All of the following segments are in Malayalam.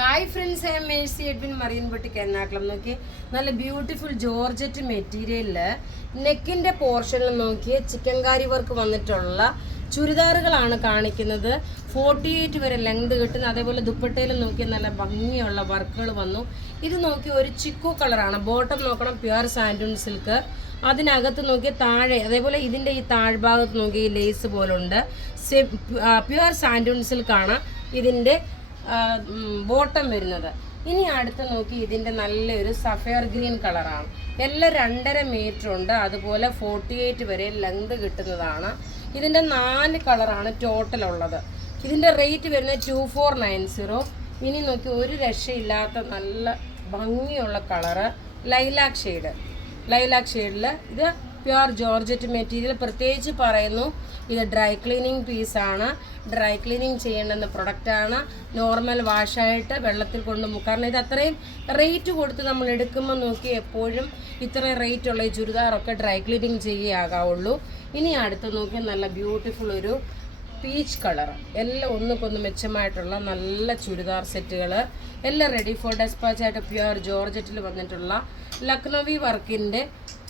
Hi friends, I M Mercy Edwin marine boutique Ernakulam. നോക്കി നല്ല ബ്യൂട്ടിഫുൾ ജോർജറ്റ് മെറ്റീരിയലില് നെക്കിന്റെ പോർഷനിൽ നോക്കി ചിക്കൻകാരി വർക്ക് വന്നിട്ടുള്ള ചുരിദാറുകളാണ് കാണിക്കുന്നത്. 48 വരെ ലെങ്ത് കിട്ടുന്ന, അതേപോലെ ദുപ്പട്ടയിൽ നോക്കി നല്ല ഭംഗിയുള്ള വർക്കുകൾ വന്നു. ഇത് നോക്കി ഒരു ചിക്കു കളറാണ്. ബോട്ടം നോക്കണം, പ്യുവർ സാൻഡൂൺ സിൽക്ക്. അതിനകത്ത് നോക്കി താഴെ, അതേപോലെ ഇതിൻ്റെ ഈ താഴ്ഭാഗത്ത് നോക്കി ലേസ് പോലുണ്ട്. പ്യുവർ സാൻഡൂൺ സിൽക്കാണ് ഇതിൻ്റെ ബോട്ടം വരുന്നത്. ഇനി അടുത്ത് നോക്കി ഇതിൻ്റെ നല്ലൊരു സഫയർ ഗ്രീൻ കളറാണ്. എല്ലാം 2.5 മീറ്റർ ഉണ്ട്. അതുപോലെ 48 വരെ ലെങ്ത് കിട്ടുന്നതാണ്. ഇതിൻ്റെ 4 കളറാണ് ടോട്ടൽ ഉള്ളത്. ഇതിൻ്റെ റേറ്റ് വരുന്നത് 2490. ഇനി നോക്കി ഒരു രക്ഷയില്ലാത്ത നല്ല ഭംഗിയുള്ള കളറ് ലൈലാക്ക് ഷെയ്ഡിൽ ഇത് പ്യുവർ ജോർജറ്റ് മെറ്റീരിയൽ. പ്രത്യേകിച്ച് പറയുന്നു, ഇത് ഡ്രൈ ക്ലീനിങ് പീസാണ്. ഡ്രൈ ക്ലീനിങ് ചെയ്യേണ്ടുന്ന പ്രൊഡക്റ്റാണ്. നോർമൽ വാഷായിട്ട് വെള്ളത്തിൽ കൊണ്ട് കാരണം ഇത് അത്രയും റേറ്റ് കൊടുത്ത് നമ്മൾ എടുക്കുമ്പോൾ നോക്കി എപ്പോഴും ഇത്രയും റേറ്റുള്ള ഈ ചുരിദാറൊക്കെ ഡ്രൈ ക്ലീനിങ് ചെയ്യാകാവുള്ളൂ. ഇനി അടുത്ത് നോക്കി നല്ല ബ്യൂട്ടിഫുൾ ഒരു പീച്ച് കളർ. എല്ലാം ഒന്നുകൊന്ന് മെച്ചമായിട്ടുള്ള നല്ല ചുരിദാർ സെറ്റുകൾ എല്ലാം റെഡി ഫോർ ഡെസ്പാച്ചായിട്ട് പ്യുവർ ജോർജറ്റിൽ വന്നിട്ടുള്ള ലക്നവി വർക്കിൻ്റെ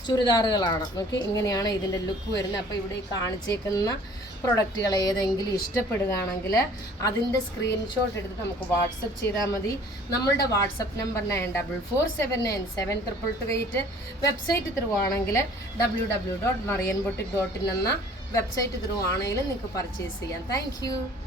ചുരിദാറുകളാണ്. നോക്കി ഇങ്ങനെയാണ് ഇതിൻ്റെ ലുക്ക് വരുന്നത്. അപ്പോൾ ഇവിടെ കാണിച്ചേക്കുന്ന പ്രൊഡക്റ്റുകൾ ഏതെങ്കിലും ഇഷ്ടപ്പെടുകയാണെങ്കിൽ അതിൻ്റെ സ്ക്രീൻഷോട്ട് എടുത്ത് നമുക്ക് വാട്സപ്പ് ചെയ്താൽ മതി. നമ്മളുടെ വാട്സപ്പ് നമ്പർ 9447972228. വെബ്സൈറ്റ് ത്രൂ ആണെങ്കിൽ www.marianboutique.in എന്ന വെബ്സൈറ്റ് ത്രൂ ആണെങ്കിലും നിങ്ങൾക്ക് പർച്ചേസ് ചെയ്യാം. താങ്ക്